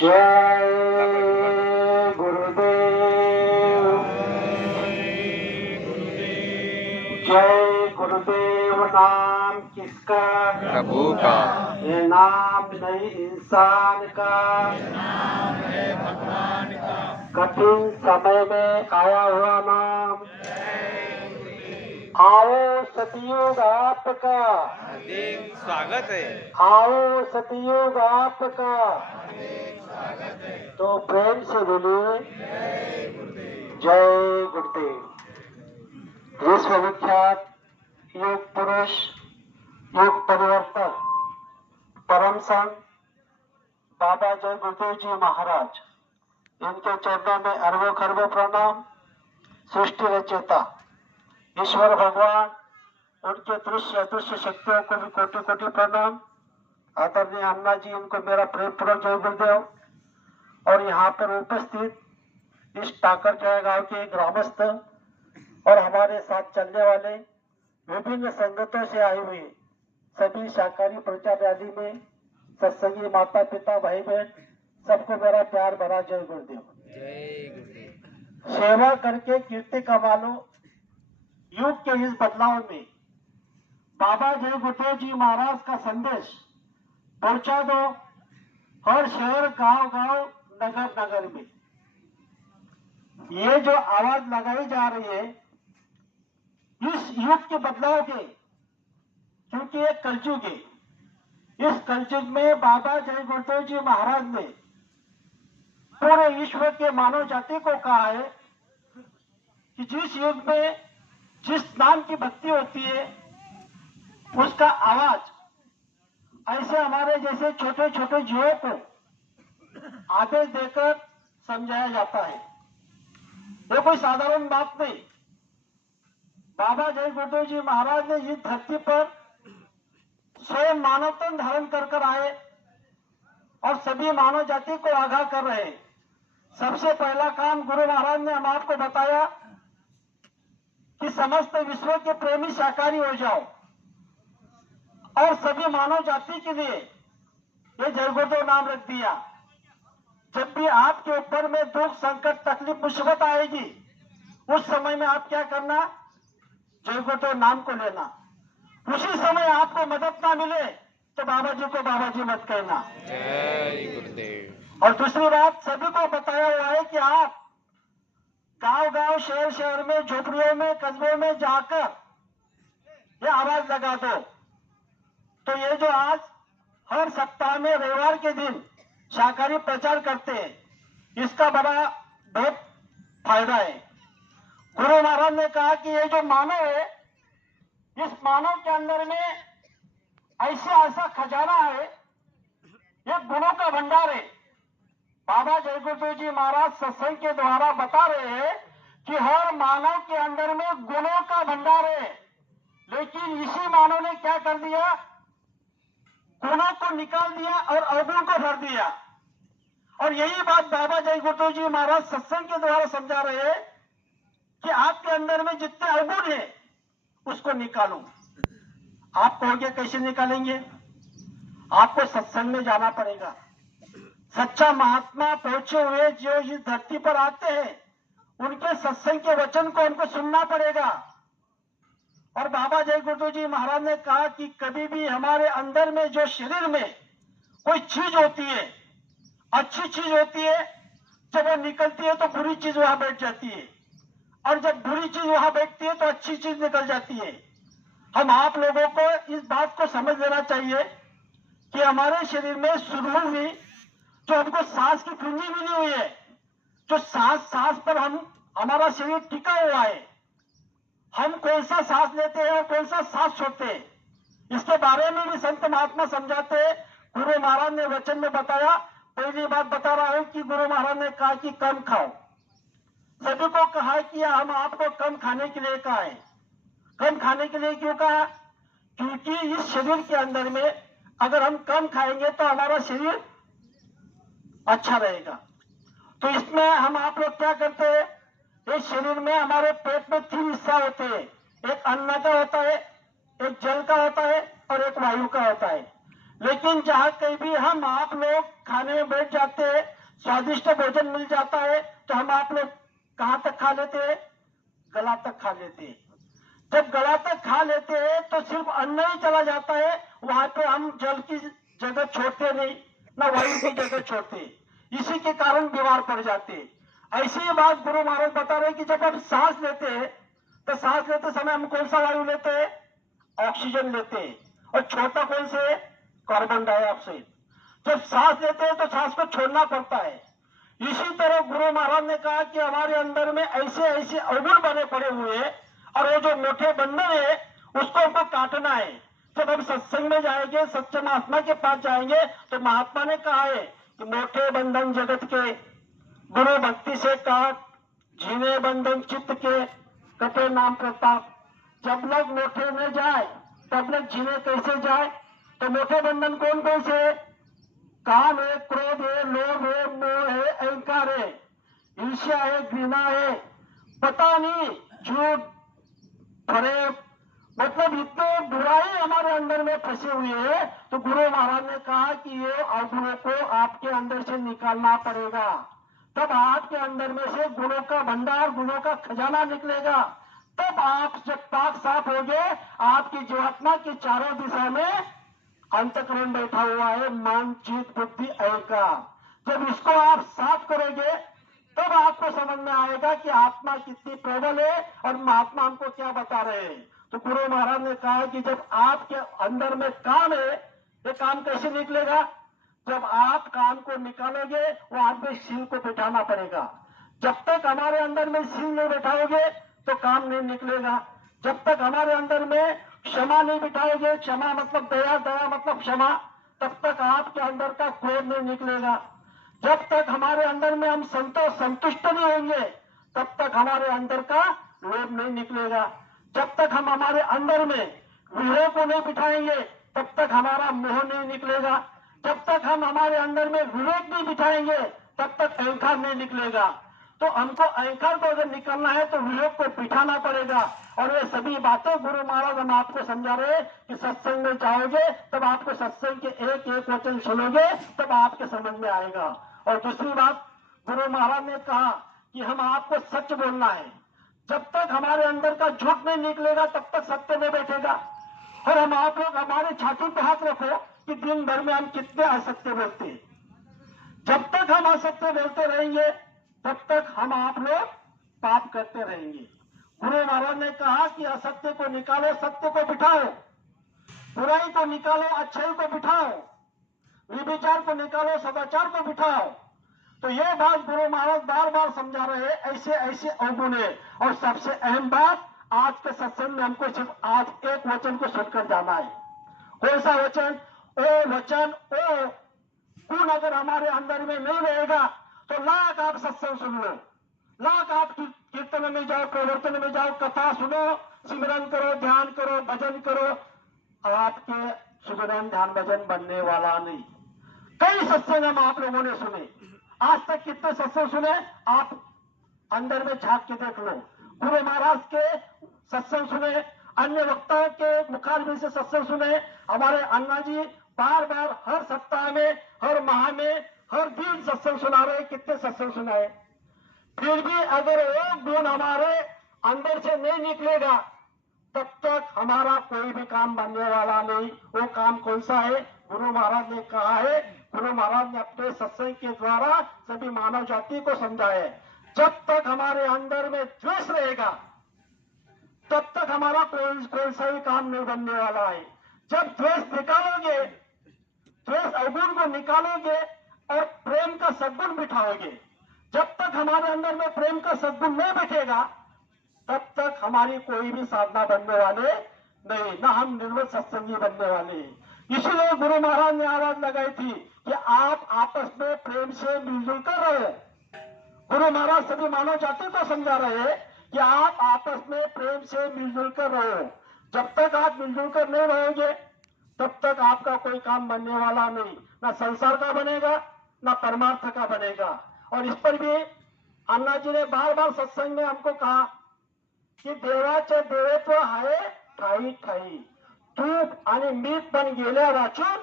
जय गुरुदेव। जय गुरुदेव नाम किसका? प्रभु का। ये नाम नहीं इंसान का, कठिन समय में आया हुआ नाम। आओ सतयुग आपका, हार्दिक स्वागत है। आओ सतयुग आपका। तो प्रेम से बोलिए जय गुरुदेव। विश्वविख्यात योग पुरुष, योग परिवर्तक, परम संत बाबा जय गुरुदेव जी महाराज, इनके चरणों में अरबों खरबों प्रणाम। सृष्टि रचयिता ईश्वर भगवान, उनके दृश्य अदृश्य शक्तियों को भी कोटि कोटि प्रणाम। आदरणीय अन्ना जी, इनको मेरा प्रेम पूर्वक जय गुरुदेव। और यहाँ पर उपस्थित इस टाकरखेड़ा गांव के ग्रामस्थ और हमारे साथ चलने वाले विभिन्न संगठनों से आए हुए सभी शाकाहारी प्रचार रैली में सत्संगी माता पिता भाई बहन, सबको मेरा प्यार भरा जय गुरुदेव। सेवा करके कीर्ति कमा लो। युग के इस बदलाव में बाबा जय गुरुदेव जी महाराज का संदेश पहुंचा दो हर शहर, गांव गांव, नगर नगर में। ये जो आवाज लगाई जा रही है इस युग के बदलाव के, क्योंकि ये कलयुग है। इस कलयुग में बाबा जय गुरुदेव जी महाराज ने पूरे विश्व के मानव जाति को कहा है कि जिस युग में जिस नाम की भक्ति होती है उसका आवाज ऐसे हमारे जैसे छोटे छोटे जीवों को आदेश देकर समझाया जाता है। ये कोई साधारण बात नहीं। बाबा जय गुरुदेव जी महाराज ने इस धरती पर स्वयं मानव तन धारण कर आए और सभी मानव जाति को आगाह कर रहे हैं। सबसे पहला काम गुरु महाराज ने हम आपको बताया कि समस्त विश्व के प्रेमी शाकाहारी हो जाओ और सभी मानव जाति के लिए ये जय गुरुदेव नाम रख दिया। जब भी आपके ऊपर में दुख संकट तकलीफ मुसीबत आएगी उस समय में आप क्या करना? जय गुरुदेव नाम को लेना। उसी समय आपको मदद ना मिले तो बाबा जी को बाबा जी मत कहना। जय गुरुदेव। और दूसरी बात सभी को बताया हुआ है कि आप गांव गांव, शहर शहर में, झोपड़ियों में, कस्बों में जाकर ये आवाज लगा दो। तो ये जो आज हर सप्ताह में रविवार के दिन शाकाहारी प्रचार करते हैं, इसका बड़ा बहुत फायदा है। गुरु महाराज ने कहा कि ये जो मानव है, इस मानव के अंदर में ऐसा खजाना है, ये गुणों का भंडार है। बाबा जय गुरुदेव जी महाराज सत्संग के द्वारा बता रहे हैं कि हर मानव के अंदर में गुणों का भंडार है, लेकिन इसी मानव ने क्या कर दिया? गुणों को निकाल दिया और अवगुण को भर दिया। और यही बात बाबा जय गुरुदेव जी महाराज सत्संग के द्वारा समझा रहे हैं कि आपके अंदर में जितने अवगुण है उसको निकालो। आप कहोगे कैसे निकालेंगे? आपको सत्संग में जाना पड़ेगा। सच्चा महात्मा पहुंचे हुए जो इस धरती पर आते हैं उनके सत्संग के वचन को हमको सुनना पड़ेगा। और बाबा जय गुरुदेव जी महाराज ने कहा कि कभी भी हमारे अंदर में जो शरीर में कोई चीज होती है, अच्छी चीज होती है, जब वो निकलती है तो बुरी चीज वहां बैठ जाती है, और जब बुरी चीज वहां बैठती है तो अच्छी चीज निकल जाती है। हम आप लोगों को इस बात को समझ लेना चाहिए कि हमारे शरीर में शुरू हुई जो हमको सांस की पूंजी मिली हुई है, जो सांस पर हमारा शरीर टिका हुआ है, हम कौन सा सांस लेते हैं और कौन सा सांस छोड़ते हैं, इसके बारे में भी संत महात्मा समझाते हैं। गुरु महाराज ने वचन में बताया। पहली बात बता रहा हूं कि गुरु महाराज ने कहा कि कम खाओ। सभी को कहा है कि हम आपको कम खाने के लिए कहा है। कम खाने के लिए क्यों कहा? क्योंकि इस शरीर के अंदर में अगर हम कम खाएंगे तो हमारा शरीर अच्छा रहेगा। तो इसमें हम आप लोग क्या करते हैं? इस शरीर में हमारे पेट में 3 हिस्सा होते हैं। एक अन्न का होता है, एक जल का होता है और एक वायु का होता है। लेकिन लेकिन जहाँ कहीं भी हम आप लोग खाने में बैठ जाते हैं, स्वादिष्ट भोजन मिल जाता है, तो हम आप लोग कहाँ तक खा लेते हैं? गला तक खा लेते हैं। जब गला तक खा लेते हैं तो सिर्फ अन्न ही चला जाता है, वहां पे हम जल की जगह छोड़ते नहीं, ना वायु की जगह छोड़ते। इसी के कारण बीमार पड़ जाते। ऐसी ही बात गुरु महाराज बता रहे कि जब हम सांस लेते हैं तो सांस लेते समय हम कौन सा वायु लेते हैं? ऑक्सीजन लेते हैं। और छोड़ता कौन से है? Carbon dioxide. जब सांस लेते हैं तो सांस को छोड़ना पड़ता है। इसी तरह गुरु महाराज ने कहा कि हमारे अंदर में ऐसे ऐसे अवगुण बने पड़े हुए हैं, और वो जो मोटे बंधन है उसको हमको काटना है। जब हम सत्संग में जाएंगे, सच्चे महात्मा के पास जाएंगे, तो महात्मा ने कहा है कि मोटे बंधन जगत के गुरु भक्ति से काट, जीने बंधन चित्त के कटे नाम प्रताप। जब लोग मोटे में जाए तब लोग जीने कैसे जाए? तो मोटे बंधन कौन कौन से है? काम है, क्रोध है, लोभ है, मोह है, अहंकार है, ईर्ष्या है, घृणा है, पता नहीं, झूठ, फरेब, मतलब इतने बुराई हमारे अंदर में फंसे हुए हैं। तो गुरु महाराज ने कहा कि ये अवगुणों को आपके अंदर से निकालना पड़ेगा, तब आपके अंदर में से गुणों का भंडार, गुणों का खजाना निकलेगा। तब आप जब पाक साफ हो गए, आपकी जीवात्मा की चारों दिशा में अंतकरण बैठा हुआ है, मन, चित्त, बुद्धि, अहंकार। जब इसको आप साफ करोगे तब आपको समझ में आएगा कि आत्मा कितनी प्रबल है और महात्मा हमको क्या बता रहे हैं। तो गुरु महाराज ने कहा कि जब आपके अंदर में काम है, ये काम कैसे निकलेगा? जब आप काम को निकालोगे, वो आपके शील को बिठाना पड़ेगा। जब तक हमारे अंदर में शील नहीं बिठाओगे तो काम नहीं निकलेगा। जब तक हमारे अंदर में क्षमा नहीं बिठाओगे, क्षमा मतलब दया, दया मतलब क्षमा, तब तक आपके अंदर का क्रोध नहीं निकलेगा। जब तक हमारे अंदर में हम संतुष्ट नहीं होंगे, तब तक हमारे अंदर का लोभ नहीं निकलेगा। जब तक हम हमारे अंदर में विरह को नहीं बिठाएंगे, तब तक हमारा मोह नहीं निकलेगा। जब तक हम हमारे अंदर में विवेक नहीं बिठाएंगे, तब तक अहंकार नहीं निकलेगा। तो हमको अहंकार को अगर निकलना है तो विवेक को बिठाना पड़ेगा। और ये सभी बातें गुरु महाराज हम आपको समझा रहे हैं कि सत्संग में जाओगे तब आपको सत्संग के एक एक वचन सुनोगे तब आपके समझ में आएगा। और दूसरी बात गुरु महाराज ने कहा कि हम आपको सच बोलना है। जब तक हमारे अंदर का झूठ नहीं निकलेगा तब तक सत्य में बैठेगा। और हम आप लोग हमारे छाती पे हाथ रखो कि दिन भर में हम कितने असत्य बोलते हैं। जब तक हम असत्य बोलते रहेंगे तब तक हम आप लोग पाप करते रहेंगे। गुरु महाराज ने कहा कि असत्य को निकालो, सत्य को बिठाओ, बुराई को निकालो, अच्छाई को बिठाओ, विचार को निकालो, सदाचार को बिठाओ। तो ये बात गुरु महाराज बार बार समझा रहे हैं, ऐसे ऐसे अवगुण है। और सबसे अहम बात, आज के सत्संग में हमको सिर्फ आज एक वचन को सुनकर जाना है। कौन सा वचन? ओ वचन, ओ गुण अगर हमारे अंदर में नहीं रहेगा तो लाख आप सत्संग सुन लो, लाख आप कीर्तन में जाओ, प्रवर्तन में जाओ, कथा सुनो, सिमरन करो, ध्यान करो, भजन करो, आपके सुमिरन ध्यान भजन बनने वाला नहीं। कई सत्संग हम आप लोगों ने सुने, आज तक कितने सत्संग सुने आप अंदर में झांक के देख लो। गुरु महाराज के सत्संग सुने, अन्य वक्ताओं के मुखारबिंद से सत्संग सुने। हमारे अन्ना जी बार बार हर सप्ताह में, हर माह में, हर दिन सत्संग सुना रहे। कितने सत्संग सुनाए, फिर भी अगर वो गुण हमारे अंदर से नहीं निकलेगा तब तक हमारा कोई भी काम बनने वाला नहीं। वो काम कौन सा है? गुरु महाराज ने कहा है, गुरु महाराज ने अपने सत्संग के द्वारा सभी मानव जाति को समझाया है। जब तक हमारे अंदर में द्वेष रहेगा तब तक हमारा कोई सा ही काम नहीं बनने वाला है। जब द्वेष निकालोगे, द्वेष अवगुण को निकालोगे और प्रेम का सद्गुण बिठाओगे, जब तक हमारे अंदर में प्रेम का सद्गुण नहीं बैठेगा तब तक हमारी कोई भी साधना बनने वाले नहीं, ना हम निर्मल सत्संगी बनने वाले। इसलिए गुरु महाराज ने आवाज लगाई थी कि आप आपस में प्रेम से मिलजुल कर रहो। गुरु महाराज सभी मानव जाति को समझा रहे हैं कि आप आपस में प्रेम से मिलजुल कर रहो। जब तक आप मिलजुल कर नहीं रहोगे तब तक आपका कोई काम बनने वाला नहीं, ना संसार का बनेगा ना परमार्थ का बनेगा। और इस पर भी अन्ना जी ने बार बार सत्संग में हमको कहा की देवाचे देवत्व आहे ठाई ठाई, तूप आणि मीठ पण गेल्या वाचून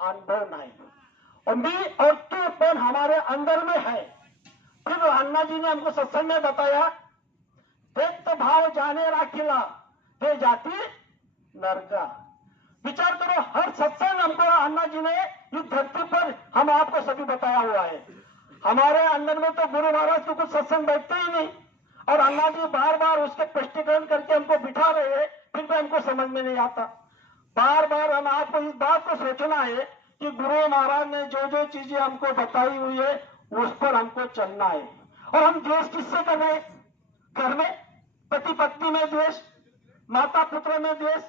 अनुभव नाही और मी और तू पण हमारे अंदर में है। फिर अन्ना जी ने हमको सत्संग में बताया, व्यक्त भाव जाने राखिला ते जाती नरका। विचार करो, हर सत्संग हमको अन्ना जी ने इस धरती पर हम आपको सभी बताया हुआ है। हमारे अंदर में तो गुरु महाराज के कुछ सत्संग बैठते ही नहीं और अन्ना जी बार बार उसके स्पष्टीकरण करके हमको बिठा रहे हैं, फिर भी हमको समझ में नहीं आता। बार बार हम आपको इस बात को सोचना है कि गुरु महाराज ने जो जो चीजें हमको बताई हुई है उस पर हमको चलना है। और हम द्वेष किससे कर रहे हैं? घर में पति पत्नी में द्वेष, माता पुत्र में द्वेष,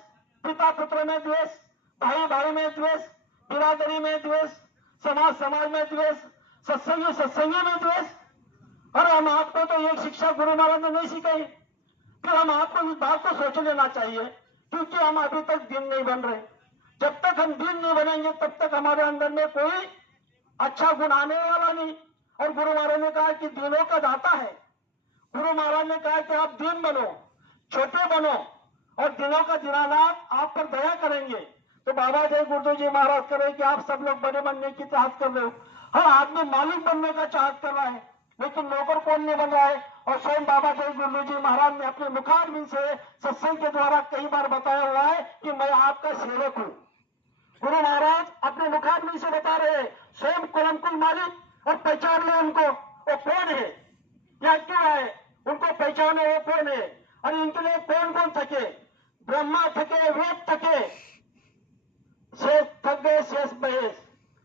पिता पुत्र में द्वेष, भाई भाई में द्वेष, बिरादरी में द्वेष, समाज समाज में द्वेष, सत्संगी सत्संगी में द्वेष। और हम आपको तो एक शिक्षा गुरु महाराज ने नहीं सिखाई। फिर हम आपको इस बात को सोच लेना चाहिए, क्योंकि हम अभी तक दिन नहीं बन रहे। जब तक हम दिन नहीं बनेंगे तब तक हमारे अंदर में कोई अच्छा गुण आने वाला नहीं। और गुरु महाराज ने कहा कि दिनों का दाता है। गुरु महाराज ने कहा कि आप दीन बनो, छोटे बनो और दिनों का दीनानाथ आप पर दया करेंगे। तो बाबा जय गुरुदेव जी महाराज करें कि आप सब लोग बड़े बनने की चाहत कर रहे हो। हर आदमी मालिक बनने का चाहत कर रहा है, लेकिन नौकर कौन नहीं बन रहा है। और स्वयं बाबा जय गुरुदेव जी महाराज ने अपने मुखारबिंद से सत्संग के द्वारा कई बार बताया हुआ है कि मैं आपका सेवक हूँ। गुरु महाराज अपने मुखारबिंद से बता रहे हैं, स्वयं कुलमकुल मालिक और पहचान लो उनको, वो कौन है या क्यों है, उनको पहचाने वो कौन है। और इनके लिए कौन कौन थके? ब्रह्मा थके, वेद थके, शेष थक गए, शेष महेश।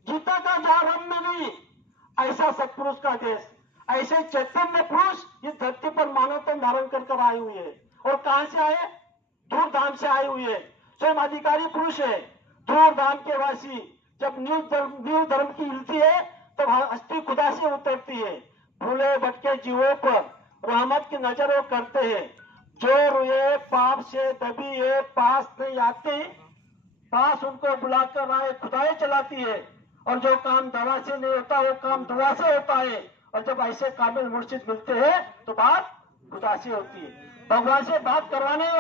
गीता का जहां रम में नहीं, ऐसा सत्पुरुष का देश, ऐसे चैतन्य पुरुष इस धरती पर मानवता धारण कर आए हुए हैं। और कहां से आए? दूर धाम से आए हुए हैं। स्वयं अधिकारी पुरुष है, दूर धाम के वासी। जब न्यू धर्म की हिलती है तब तो अस्थि खुदा से उतरती है। भूले भटके जीवों पर रहमत की नजर वो करते हैं। जो रुए पाप से दबी है, पास नहीं आते, पास उनको बुलाकर राह खुदाई चलाती है। और जो काम दवा से नहीं होता वो काम दुआ से होता है। और जब ऐसे काबिल मुर्शिद मिलते हैं तो बात खुदा से होती है। भगवान से बात करवाने